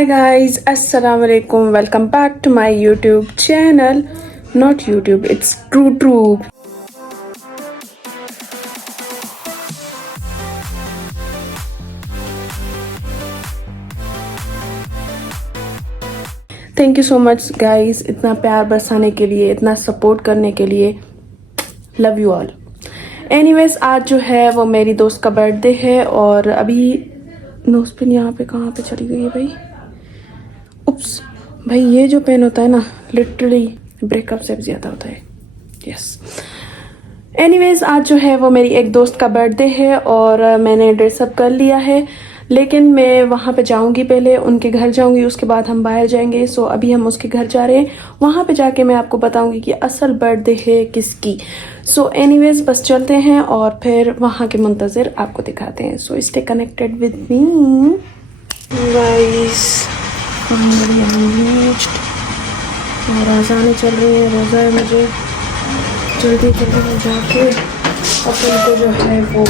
Hi guys, Assalamu alaikum. Welcome back to my YouTube channel. Not YouTube, it's True. Thank you so much guys, इतना प्यार बरसाने के लिए, इतना support करने के लिए. Love you all. Anyways, आज जो है वो मेरी दोस्त का बर्थडे है और अभी नोजपिन यहाँ पे कहाँ पे चली गई है भाई. उप्स भाई, ये जो पेन होता है ना लिटरली ब्रेकअप से भी ज़्यादा होता है. यस. एनीवेज, आज जो है वो मेरी एक दोस्त का बर्थडे है और मैंने ड्रेसअप कर लिया है, लेकिन मैं वहाँ पे जाऊँगी, पहले उनके घर जाऊँगी, उसके बाद हम बाहर जाएंगे. सो अभी हम उसके घर जा रहे हैं. वहाँ पे जाके मैं आपको बताऊँगी कि असल बर्थडे है किसकी. सो एनीवेज, बस चलते हैं और फिर वहाँ के मुंतज़िर आपको दिखाते हैं. So stay connected with me guys. और आसानी चल रही है, रोज़ा है मुझे. जल्दी में जाके अपन को जो है वो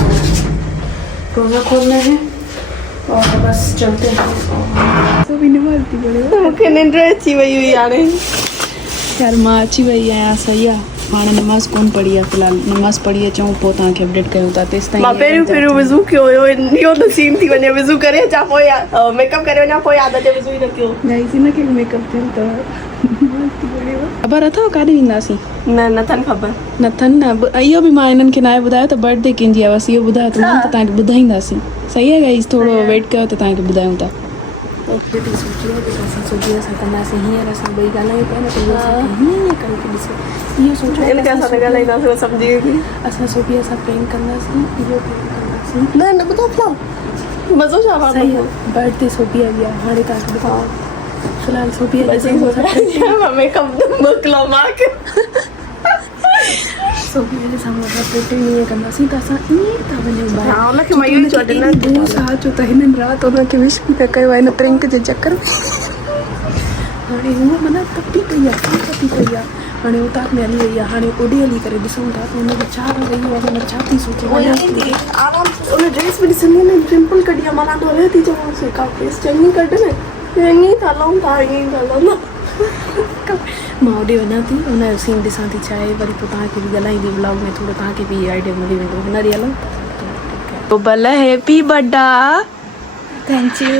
रोज़ा खोलना है और बस चलते हैं. तो भी नमाज़ थी बड़े मुखे निंड अची वई हुई हाणे. यार मां अची वई आहियां. सही आहे. हाणे नमाज़ कोन पढ़ी आहे, फ़िलहाल नमाज़ पढ़ी अचूं पोइ तव्हांखे अपडेट कयूं था. तेसि ताईं मां पहिरियों वज़ू कयो हुयो, इहो त सीन थी वञे. वज़ू करे अचां पोइ मेकअप करे वञां पोइ आदत वज़ू ई न कयो. गाइस, हिनखे मेकअप थियनि अथव. ख़बर अथव काॾे वेंदासीं? नथनि ख़बर. नथनि न, इहो बि मां हिननि खे न आहे ॿुधायो त बर्थडे कंहिंजी आहे. बसि इहो ॿुधायो त मां त तव्हांखे ॿुधाईंदासीं. सही आहे गाइस, थोरो वेट कयो त तव्हांखे ॿुधायूं था. सोचियो असां कंदासीं हींअर, असां ॿई ॻाल्हायूं पिया न त हीअं करे ॾिसो. इहो सोचो ॻाल्हाईंदासीं, सम्झी असां सोफिया सां प्रेम कंदासीं, इहो प्रेम कंदासीं. न ॿुधो मज़ो छा सही आहे. बर्थडे सोफिया बि आहे. हाणे तव्हांखे ॿुधायो फ़िलहाल सोफिया मेकअप मोकिलो मांखे. सोफिया जे साम्हूं असां प्रेम ईअं कंदासीं त असां ईअं था वञूं ॿाहिरि. साचो त हिननि राति हुनखे विश बि त कयो आहे हिन प्रिंक जे चकर में. हाणे हूअ माना तपी पई आहे. हाणे उतां में हली वई आहे. हाणे ओॾे हली करे ॾिसूं था त हुनजो छा रही आहे. माना छा थी सोचे आराम सां. उन ड्रेस बि ॾिसंदी न सिंपल कढी आहे. माना तो थी चवांसि का ड्रेस चङी कढ न, ईअं ई था हलूं था, ईअं ई था हलूं. मां होॾे वञां थी, हुनजो सीन ॾिसां थी छा आहे. वरी पोइ तव्हांखे बि ॻाल्हाईंदी ब्लॉग में, थोरो तव्हांखे बि आइडिया मिली वेंदो. हिन ॾींहुं हलूं. तो भले हैप्पी बर्थडे. Thank you.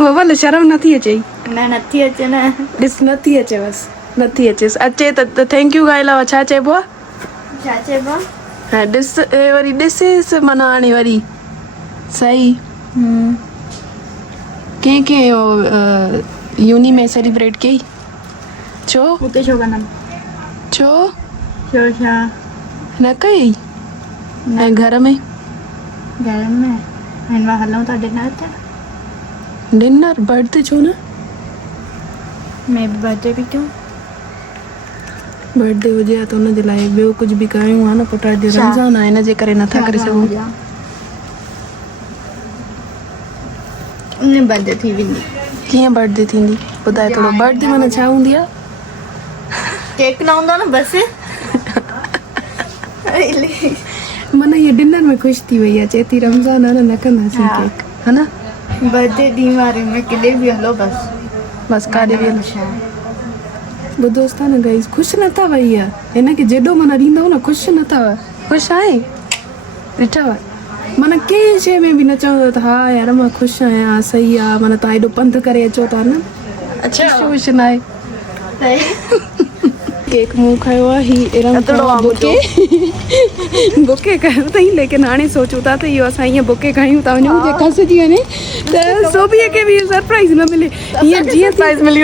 वो भले शर्म नथी अचे. नथी अचे न. ॾिस नथी अचे, बसि नथी अचेसि. अचे त थैंक यू ॻाल्हि आहे. छा चइबो आहे? छा चइबो आहे? हा ॾिस वरी ॾिसेसि माना हाणे वरी सही. कंहिं यूनी में सेलिब्रेट कई छो? मूंखे छो कंदमि? छो छा न कई? ऐं घर में हिन मां हलूं था डिनर ते. डिनर बर्थडे छो न? मैं भी बर्थडे भी क्यों? बर्थडे हुजे हा त हुनजे लाइ ॿियो कुझु बि कयूं हा न. पुट जो रमज़ान आहे, हिन जे करे नथा करे सघूं. बर्थडे थी वेंदी. कीअं बर्थडे थींदी ॿुधाए थोरो. बर्थडे माना छा हूंदी आहे? केक न हूंदो न बसि. माना ये डिनर में ख़ुशि थी वई आहे. चए थी रमज़ान आहे न कंदासीं केक, है न. बर्थडे ॾींहुं वारे में किथे बि हलो बसि काॾे बि हलो. ॿुधोसि था न गाइस, ख़ुशि नथा वई आहे. हिनखे जेॾो माना ॾींदव न ख़ुशि नथा. ख़ुशि आहे ॾिठव. माना कंहिं शइ में बि न चवंदो त हा यार मां ख़ुशि आहियां. सही आहे. माना तव्हां हेॾो पंधु करे अचो था न. अच्छा ख़ुशि न आहे. केक मूं खयो आहे. ही इरम बुके कयो अथई, लेकिन हाणे सोचूं था त इहो असां ईअं बुके खयूं था वञूं जे खसिजी वञे त सोभीअ खे बि सरप्राइज़ न मिले. हीअं जीअं प्राइज़ मिली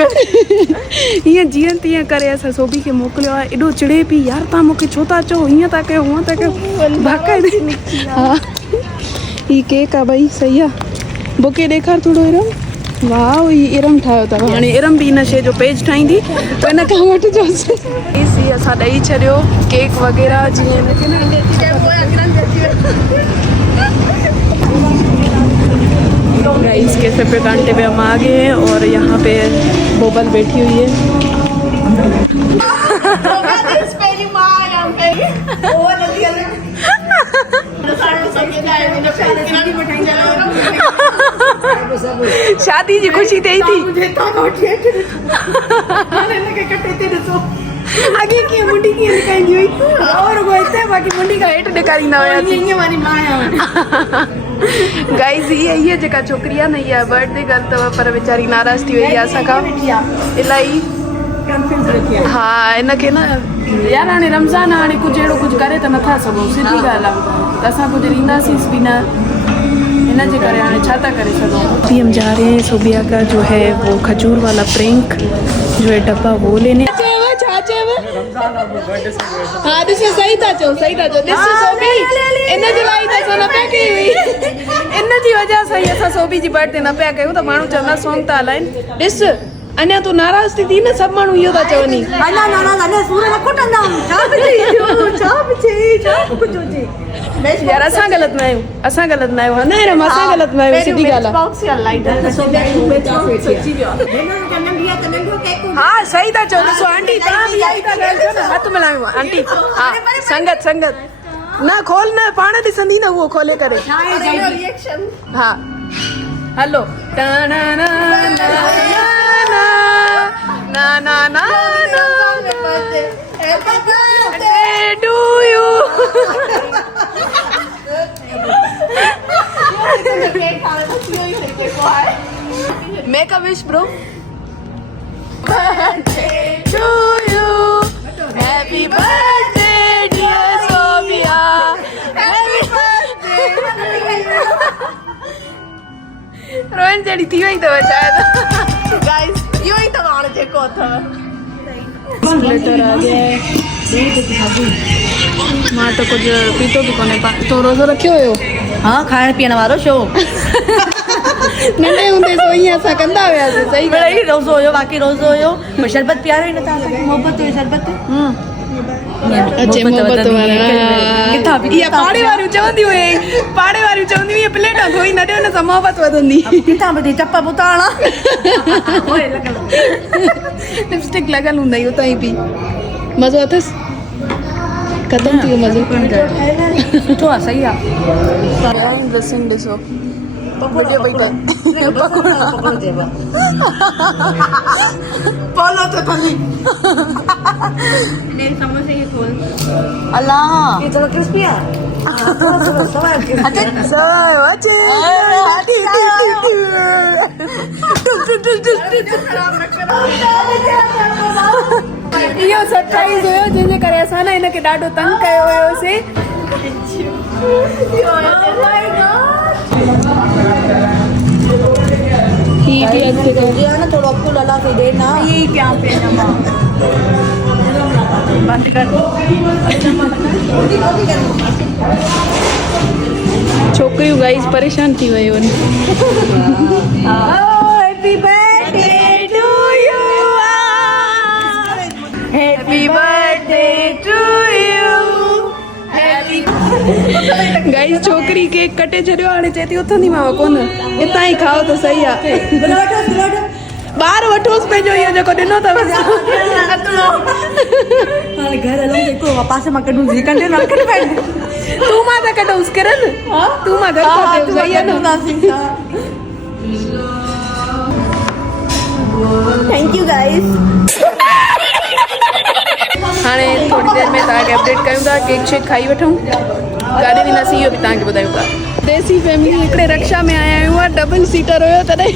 हीअं जीअं तीअं करे असां सोभी खे मोकिलियो आहे. एॾो चिड़े पई यार तव्हां मूंखे छो था चओ, हीअं था कयो हूअं था कयो. हा ही केक आहे भई. सही आहे. बुके ॾेखार थोरो इरम. वाह ही इरम ठाहियो अथव. हाणे इरम बि हिन शइ जो पेज ठाहींदी त हिन खां वठिजोसि. असां ॾेई छॾियो केक वग़ैरह जीअं हिनखे न. गाइस कैसे पे कांटे पे हम आ गए हैं और यहाँ पे बोबल बैठी हुई है. शादी जी खुशी थे थी आगे की मुंडी की निकाली हुई और गोइते बाकी मुंडी का हेठ निकाली ना होया थी वाली मां गाइस ये जगह छोकरिया नहीं है बर्थडे कर तव पर बेचारी नाराज थी हुई असा का इलाई हाँ इनके ना यार हाणे रमज़ान हाणे कुछ अहिड़ो कुछ करे त नथा सघूं सिधी ॻाल्हि आहे त असां कुछ ॾींदासीं बि न इनजे करे हाणे छा था करे सघूं। अभी हम जा रहे हैं सोबिया का जो है वो खजूर वाला प्रैंक जो है डब्बा वो लेने हाँ ॾिसो सही था चओ ॾिसो सोबी इन जे लाइ त असां न पिया कई हुई इन जी वजह सां ई असां सोबी जी बर्थडे न पिया कयूं त माण्हू चवंदा सॉन्ग था हलाइनि ॾिस अञा तूं नाराज़ थी न सब माण्हू इहो था चवनि यार असां ग़लति न आहियूं असां ग़लति न आहियूं सिधी ॻाल्हि आहे हाँ सही था चओ ॾिसो आंटी तव्हां बि इहा ई था ॻाल्हि कयो न हथ मिलायूं आंटी हा संगत न खोल न पाण ॾिसंदी न उहो खोले करे हा hello na na na na happy birthday to you make a wish bro birthday to you happy birthday dear Sophia happy birthday Rohan जड़ी थी वही तो शायद गाइस यो ही तो मार जे को था लेटर आ गया मां तो कुछ पीतो भी कोने तो रोज़ो रखियो हो हां खाण पीण वारो शो नंढे हुंदे सो ही असा कंदा हुया सही बड़ी रोज़ो होयो बाकी रोज़ो होयो पर शरबत पियारे न था मोहब्बत हुई शरबत अच्छे मोहब्बत वाला किथा भी ये पाड़े वारी चवंदी हुई प्लेटा धोई न ॾियो न सां मोहब्बत वधंदी किथा बधी टप्पा पुताणा ओए लिपस्टिक लॻल हूंदा उतां ई बि मज़ो अथसि ख़तमु थी वियो मज़ो सुठो आहे सही आहे ड्रेसिंग ॾिसो वीडियो पोलो तो थली ने समोसे ये खोल अल्लाह ये थोड़ा क्रिस्पी है इहो सरप्राइज़ हुयो जंहिंजे करे असां न हिनखे ॾाढो तंग कयो हुयोसीं ही भी अच्छे कर दिया ना थोड़ा आपको लला के देना ये क्या पे नमा बंद कर छोकरियों गाइस परेशान थी वई वन happy birthday to you happy birthday to you guys छोकरी केक कटे छॾियो हाणे चए थी उथंदी मां कोन हितां ई खाओ त सही आहे ॿार वठोसि पंहिंजो इहो जेको ॾिनो अथव हाणे घर हलूं जेको पासे मां कढूं जी कंटे न रखनि पए तूं मां त कढूंसि किरन तूं मां घर खाते सही आहे न थैंक यू गाइस हाणे थोड़ी देर में तव्हांखे अपडेट कयूं था केक शेक खाई वठूं गाॾी ॾींदासीं इहो बि तव्हांखे ॿुधायूं था देसी फैमिली हिकिड़े रक्षा में आया आहियूं डबल सीटर हुयो तॾहिं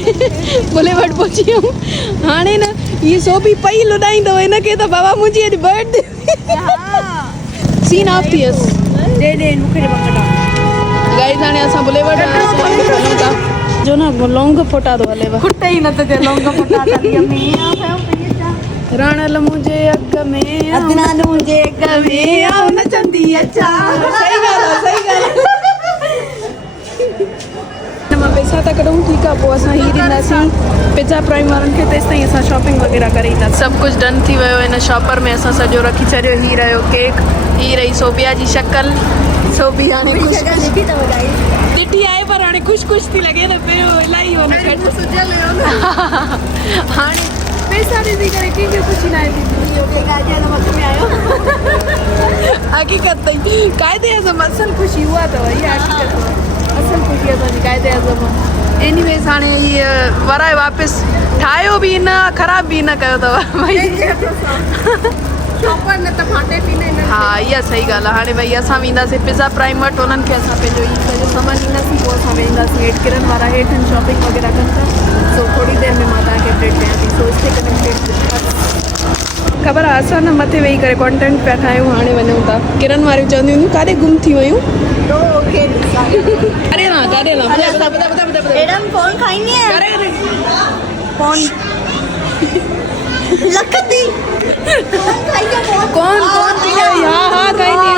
बुलेवट पहुची वियूं हाणे न हीअ सोभी पई लुॾाईंदव हिनखे त बाबा मुंहिंजी अॼु बर्थडे सीन ऑफ थियसि गाइस हाणे असां बुलेवट हलूं था जो न लौंग फोटा थो हलेव खुट ई न त लौंग फोटा रणल मुंहिंजे अग में अदनान मुंहिंजे अग में आओ नचंदी अचा सही ॻाल्हि आहे मां पैसा था कढूं ठीकु आहे पोइ असां हीअ ॾींदासीं पिज़्ज़ा प्राइम वारनि खे तेसि ताईं असां शॉपिंग वग़ैरह करे ईंदा सभु कुझु डन थी वियो हिन शॉपर में असां सॼो रखी छॾियो हीअ रहियो केक हीअ रही सोबिया जी शक्ल सोबी हाणे ॾिठी आहे पर हाणे ख़ुशि थी लॻे न पहिरियों इलाही हाणे पैसा ॾिसी करे कंहिंखे ख़ुशी न आहे हक़ीक़त काइदे अज़म असल ख़ुशी उहा अथव इहा हक़ीक़त असल ख़ुशी असांजी काइदे अज़म एनीवेज हाणे ये वराए वापस ठाहियो बि न ख़राब बि न कयो अथव भई हा इहा सही ॻाल्हि आहे। हाणे भई असां वेंदासीं पिज़्ज़ा प्राइम वटि उन्हनि खे असां पंहिंजो ई सॼो सामान ॾींदासीं पोइ असां वेंदासीं हेठि किरन वारा हेठि शॉपिंग वग़ैरह कनि था। सो थोरी देरि में मां तव्हांखे अपडेट कयां थी। So stay connected. ख़बर आहे असां न मथे वेही करे कॉन्टेंट पिया ठाहियूं हाणे वञूं था किरन वारियूं चवंदियूं आहिनि काॾे गुम थी वियूं फोन खाईंदी है फोन लखती कौन हाँ कहीं नहीं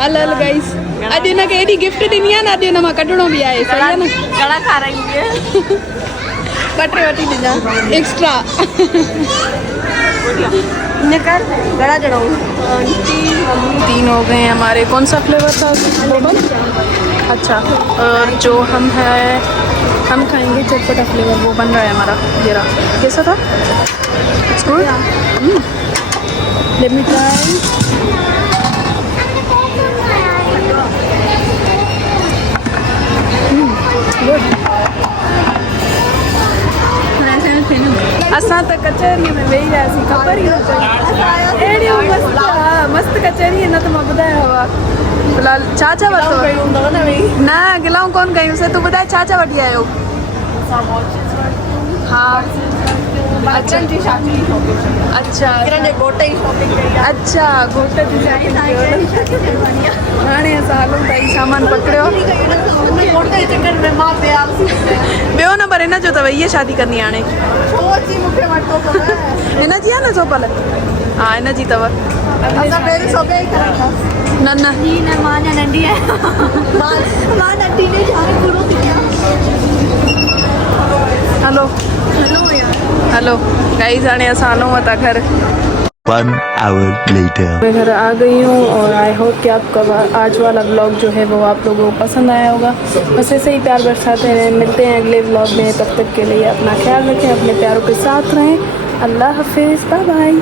हल हल गाइस अॼु हिनखे एॾी गिफ्ट ॾिनी आहे न अॼु हिन मां कढणो बि आहे सही आहे न गड़ा खाराएंगे ॿ टे वठी ॾिजां एक्स्ट्रा निकल गड़ा जड़ाऊं 3 हो गए हैं हमारे। कौन सा फ्लेवर था बोबन? अच्छा और जो हम खाएंगे चटपटा फ्लेवर वो बन रहा है हमारा। ये रहा कैसा था? It's good. Let me try. Good. असां त कचहरीअ में वेही रहियासीं ख़बर ई न पई अहिड़ियूं मस्तु कचहरी न त मां ॿुधायो हुआ फ़िलहाल छा वरितो न गिलाऊं कोन कयूंसीं। तूं ॿुधाए छा वठी आयो? हा अच्छा अच्छा अच्छा घोट जी हाणे असां हलूं था सामान पकड़ियो ॿियो नंबर हिन जो अथव इहा शादी करणी हाणे हिन जी आहे न सोपल हा हिन जी अथव न न हलो हेलो गाइस हाणे असां हलूं था घर। 1 hour later मैं घर आ गई हूँ और आई होप कि आपका आज वाला व्लॉग जो है वो आप लोगों को पसंद आया होगा। बस ऐसे ही प्यार बरसाते रहें। मिलते हैं अगले व्लॉग में। तब तक के लिए अपना ख्याल रखें अपने प्यारों के साथ रहें। अल्लाह हाफिज़ बाय बाय।